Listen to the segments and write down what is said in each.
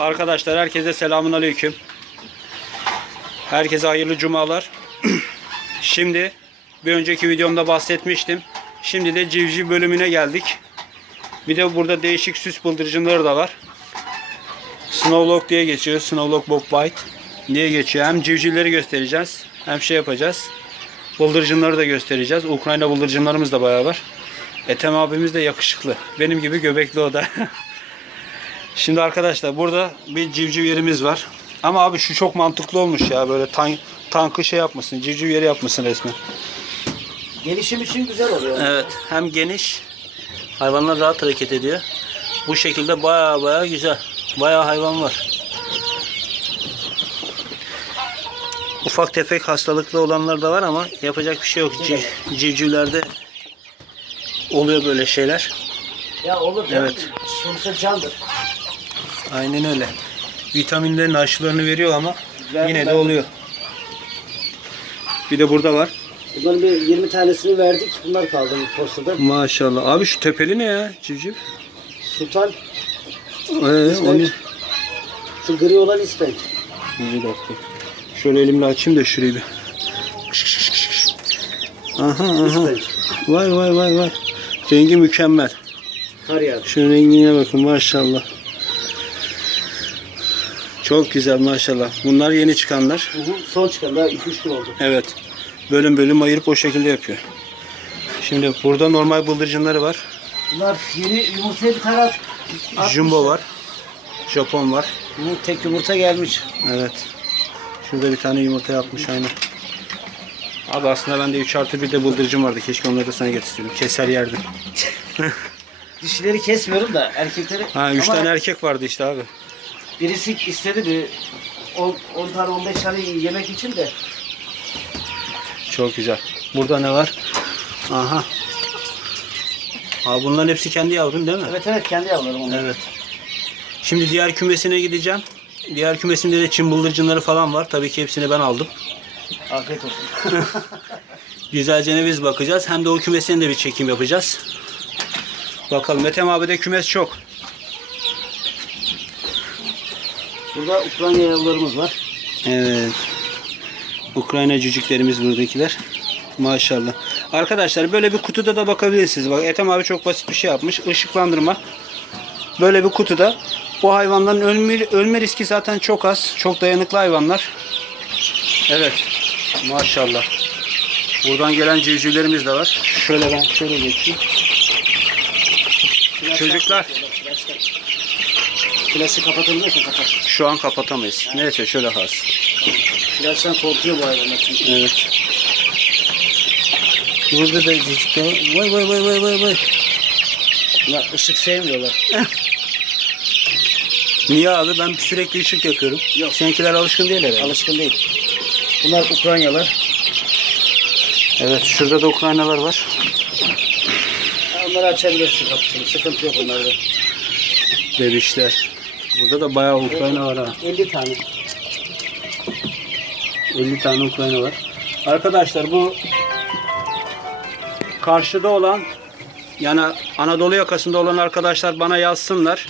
Arkadaşlar herkese selamun aleyküm. Herkese hayırlı cumalar. Şimdi bir önceki videomda bahsetmiştim. Şimdi de civciv bölümüne geldik. Bir de burada değişik süs bıldırcınları da var. Snowlock diye geçiyor. Snowlock Bobwhite diye geçiyor. Hem civcivleri göstereceğiz hem şey yapacağız. Bıldırcınları da göstereceğiz. Ukrayna bıldırcınlarımız da bayağı var. Ethem abimiz de yakışıklı. Benim gibi göbekli o da. Şimdi arkadaşlar burada bir civciv yerimiz var. Ama abi şu çok mantıklı olmuş ya. Böyle tan tankı şey yapmışsın. Civciv yeri yapmışsın resmen. Gelişim için güzel oluyor. Evet. Hem geniş. Hayvanlar rahat hareket ediyor. Bu şekilde baya baya güzel. Baya hayvan var. Ufak tefek hastalıklı olanlar da var ama yapacak bir şey yok. Civ- civcivlerde oluyor böyle şeyler. Ya olur. Evet. Sonuçta candır. Aynen öyle. Vitaminlerin aşılarını veriyor ama Ver- yine de oluyor. Bir de burada var. Bunların bir 20 tanesini verdik. Bunlar kaldı postada. Maşallah. Abi şu tepeli ne ya civciv? Sultan, Ee, onu... şu gri olan İspenç. Bir dakika. Şöyle elimle açayım da şurayı bir. Aha aha. İspenç. Vay vay vay vay. Rengi mükemmel. Kar yağdı. Şu rengine bakın maşallah. Çok güzel maşallah. Bunlar yeni çıkanlar. Hı hı. Son çıkan daha 2-3 gün oldu. Evet. Bölüm bölüm ayırıp o şekilde yapıyor. Şimdi burada normal bıldırcınları var. Bunlar yeni yumurtaya bir tane atmışlar. Jumbo var. Japon var. Hı, tek yumurta gelmiş. Evet. Şurada bir tane yumurta yapmış aynı. Abi aslında bende 3 artı 1 de bıldırcın vardı. Keşke onları da sana getirseydim. Keser yerdim. Dişileri kesmiyorum da erkekleri. Ha 3 Ama tane erkek vardı işte abi. Birisi istedi bir 10, 10 tane 15 tane yemek için de. Çok güzel. Burada ne var? Aha. Abi bunların hepsi kendi yavrun değil mi? Evet evet kendi yavrularım onlar. Evet. Şimdi diğer kümesine gideceğim. Diğer kümesinde de çim bıldırcınları falan var. Tabii ki hepsini ben aldım. Afiyet olsun. Güzelce ne biz bakacağız. Hem de o kümesine de bir çekim yapacağız. Bakalım. Ethem abi de kümes çok. Burada Ukrayna yavrularımız var. Evet. Ukrayna cücüklerimiz buradakiler. Maşallah. Arkadaşlar böyle bir kutuda da bakabilirsiniz. Bak Ethem abi çok basit bir şey yapmış. Işıklandırma. Böyle bir kutuda bu hayvanların ölme, ölme riski zaten çok az. Çok dayanıklı hayvanlar. Evet. Maşallah. Buradan gelen civcivlerimiz de var. Şöyle ben şöyle geçeyim. Çocuklar. Flaşı kapatabiliyorsun kapat. Şu an kapatamayız. Neyse şöyle kalsın. Flaştan korkuyor bu hayvanlar çünkü. Evet. Burada da cicikler. Vay vay vay vay vay vay. Bunlar ışık sevmiyorlar. Niye abi? Ben sürekli ışık yakıyorum. Yok. Seninkiler alışkın değil herhalde. Alışkın değil. Bunlar Ukraynalar. Evet şurada da Ukraynalar var. Onları açabilirsin kapısını. Sıkıntı yok onlarda. Bebişler. Burada da bayağı Ukrayna var ha. 50 tane. 50 tane Ukrayna var. Arkadaşlar bu karşıda olan yani Anadolu yakasında olan arkadaşlar bana yazsınlar.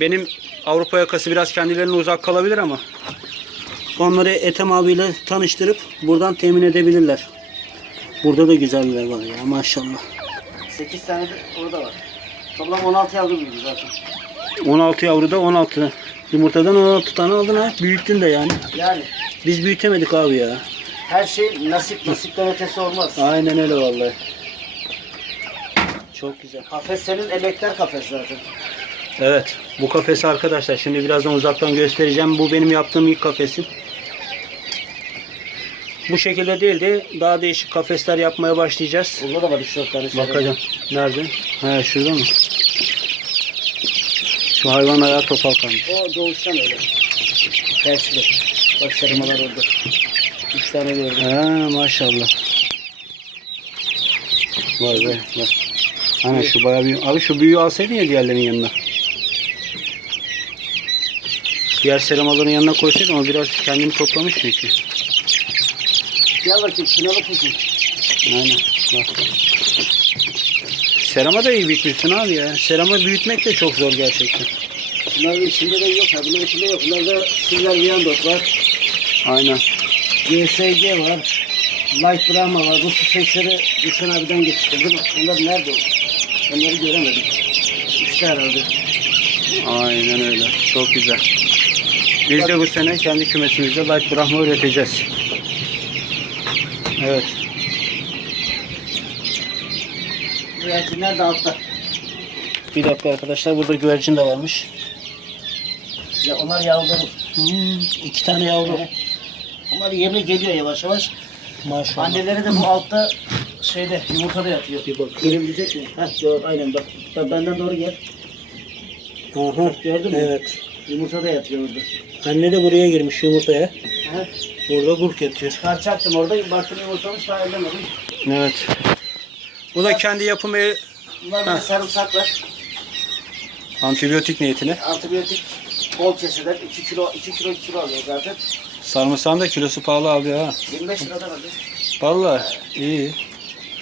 Benim Avrupa yakası biraz kendilerine uzak kalabilir ama onları Ethem abiyle tanıştırıp buradan temin edebilirler. Burada da güzeller var ya maşallah. 8 tane de orada var. Toplam 16 yavru büyüdü zaten. 16 yavruda 16 yumurtadan 16 tane aldın ha. Büyüttün de yani. Yani Biz büyütemedik abi ya. her şey nasip nasipten ötesi olmaz. Aynen öyle vallahi. Çok güzel. Kafes senin emekler kafes zaten. Evet. Bu kafesi arkadaşlar şimdi birazdan uzaktan göstereceğim. Bu benim yaptığım ilk kafesim. Bu şekilde değil de daha değişik kafesler yapmaya başlayacağız. Burada da var 3-4 tane. Bakacağım. Nerede? He şurada mı? Şu hayvan ayağı topal kalmış. O doğuştan öyle. Tersli. Bak sarımalar orada. 3 tane gördüm. Ha maşallah. Vay vay vay. Hani şu bayağı büyük. Abi şu büyüğü alsaydın ya diğerlerinin yanına. Diğer seramaların yanına koysaydın o biraz kendini toplamış çünkü. Gel bakayım şınalı kuzum. Aynen. Bak. Serama da iyi büyütmüşsün abi ya. Serama büyütmek de çok zor gerçekten. Bunların içinde de yok. Ha. Bunların içinde yok. Bunlarda Silver Viandot var. Aynen. GSG var. Light Brahma var. Bu süseksleri Gülşen abiden getirdim. Onlar nerede? Onları göremedim. İşte herhalde. Aynen öyle. Çok güzel. Biz de bu sene kendi kümesimizde light Brahma üreteceğiz. Evet. Güvercinler de altta. Bir dakika arkadaşlar burada güvercin de varmış. Ya onlar yavruları. Hmm, iki tane yavru. Onlar yerine geliyor yavaş yavaş. Maşallah. Anneleri de bu altta şeyde yumurtada yatıyor. Bir bak. Görebilecek mi? Heh gör, aynen bak. bak. Benden doğru gel. Aha. Gördün mü? Evet. Yumurtada yatıyor orada. Anne de buraya girmiş yumurtaya. Heh. Burada gurk yatıyor. Çıkartacaktım orada. Baktım yumurtamış daha ellemedim. Evet. Bu da kendi yapımı Bunlar bir de sarımsak var. antibiyotik niyetine. Antibiyotik bol keseden 2 kilo 2 kilo 2 kilo alıyor zaten. Sarımsağın da kilosu pahalı abi ha. 25 liradan alıyor. Vallahi iyi.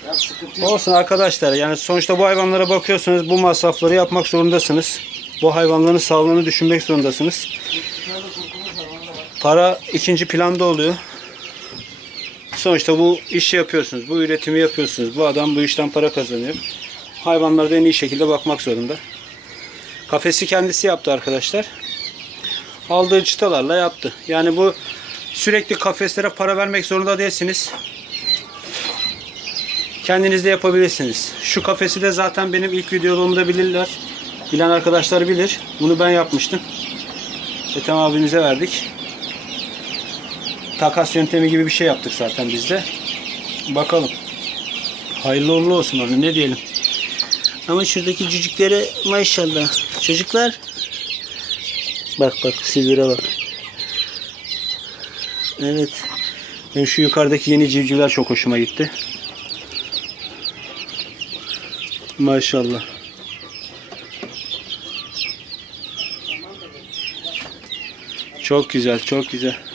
Ya sıkıntı yok. Olsun arkadaşlar yani sonuçta bu hayvanlara bakıyorsunuz bu masrafları yapmak zorundasınız. Bu hayvanların sağlığını düşünmek zorundasınız. Para ikinci planda oluyor. Sonuçta bu işi yapıyorsunuz, bu üretimi yapıyorsunuz. Bu adam bu işten para kazanıyor. Hayvanlara da en iyi şekilde bakmak zorunda. Kafesi kendisi yaptı arkadaşlar. Aldığı çıtalarla yaptı. Yani bu sürekli kafeslere para vermek zorunda değilsiniz. Kendiniz de yapabilirsiniz. Şu kafesi de zaten benim ilk videolarımda bilirler. Bilen arkadaşlar bilir. Bunu ben yapmıştım. Ethem abimize verdik. Takas yöntemi gibi bir şey yaptık zaten biz de. Bakalım. Hayırlı uğurlu olsun abi ne diyelim. Ama şuradaki cücüklere maşallah. Çocuklar. Bak bak Silver'a bak. Evet. Ben şu yukarıdaki yeni civcivler çok hoşuma gitti. Maşallah. Çok güzel, çok güzel.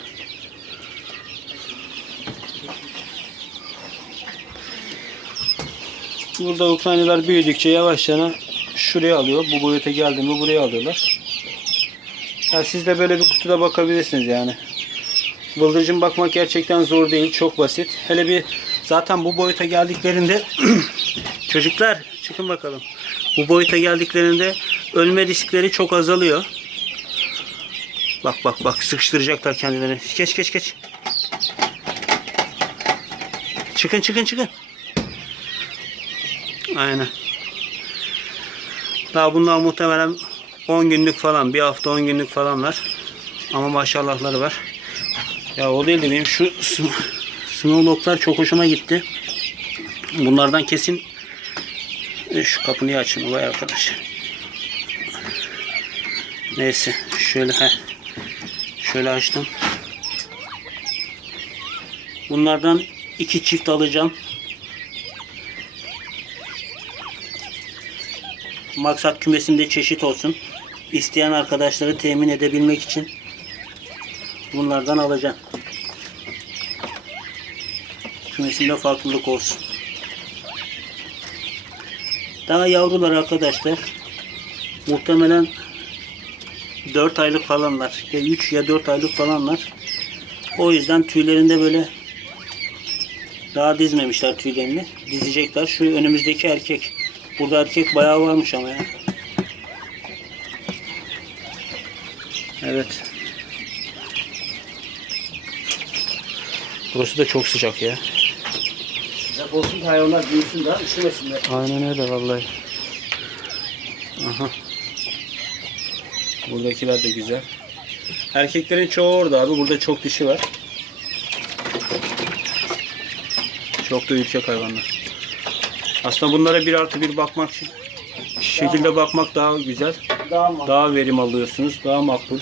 Burada Ukraynalılar büyüdükçe yavaş yana şuraya alıyor. Bu boyuta geldiğinde buraya alıyorlar. Ya siz de böyle bir kutuda bakabilirsiniz yani. Bıldırcın bakmak gerçekten zor değil. Çok basit. Hele bir zaten bu boyuta geldiklerinde çocuklar çıkın bakalım. Bu boyuta geldiklerinde ölme riskleri çok azalıyor. Bak bak bak sıkıştıracaklar kendilerini. Geç geç geç. Çıkın çıkın çıkın. Aynen. Daha bunlar muhtemelen 10 günlük falan, bir hafta 10 günlük falanlar. Ama maşallahları var. Ya o değil de benim şu sn- snowlocklar çok hoşuma gitti. Bunlardan kesin E, şu kapıyı açın vay arkadaş. Neyse şöyle he. Şöyle açtım. Bunlardan iki çift alacağım. Maksat kümesinde çeşit olsun. İsteyen arkadaşları temin edebilmek için bunlardan alacağım. Kümesinde farklılık olsun. Daha yavrular arkadaşlar. Muhtemelen 4 aylık falanlar. Ya 3 ya 4 aylık falanlar. O yüzden tüylerinde böyle daha dizmemişler tüylerini. Dizecekler. Şu önümüzdeki erkek. Burada erkek bayağı varmış ama ya. Evet. Burası da çok sıcak ya. Sıcak olsun ki hayvanlar büyüsün daha üşümesinler. Aynen öyle vallahi. Aha. Buradakiler de güzel. Erkeklerin çoğu orada abi. Burada çok dişi var. Çok da yüksek hayvanlar. Aslında bunlara bir artı bir bakmak şekilde bakmak daha güzel. Daha? Daha verim alıyorsunuz. Daha makbul.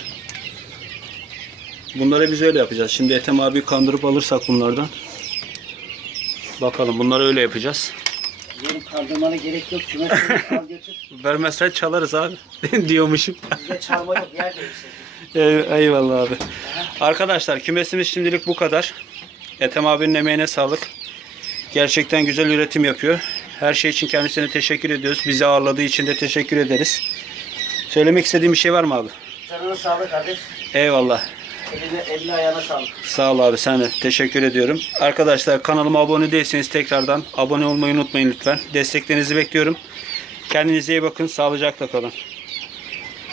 Bunlara biz öyle yapacağız. Şimdi Ethem abi kandırıp alırsak bunlardan. Bakalım bunları öyle yapacağız. Benim kaldırmana gerek yok. Al götür. Vermezsen çalarız abi diyormuşum. Bizde çalma yok. Yer değiştirdik. Ey- Eyvallah abi. Arkadaşlar kümesimiz şimdilik bu kadar. Ethem abinin emeğine sağlık. Gerçekten güzel üretim yapıyor. Her şey için kendisine teşekkür ediyoruz. Bizi ağırladığı için de teşekkür ederiz. Söylemek istediğin bir şey var mı abi? Canına sağlık kardeş. Eyvallah. Eline, eline ayağına sağlık. Sağ ol abi sen de. Teşekkür ediyorum. Arkadaşlar kanalıma abone değilseniz tekrardan abone olmayı unutmayın lütfen. Desteklerinizi bekliyorum. Kendinize iyi bakın. Sağlıcakla kalın.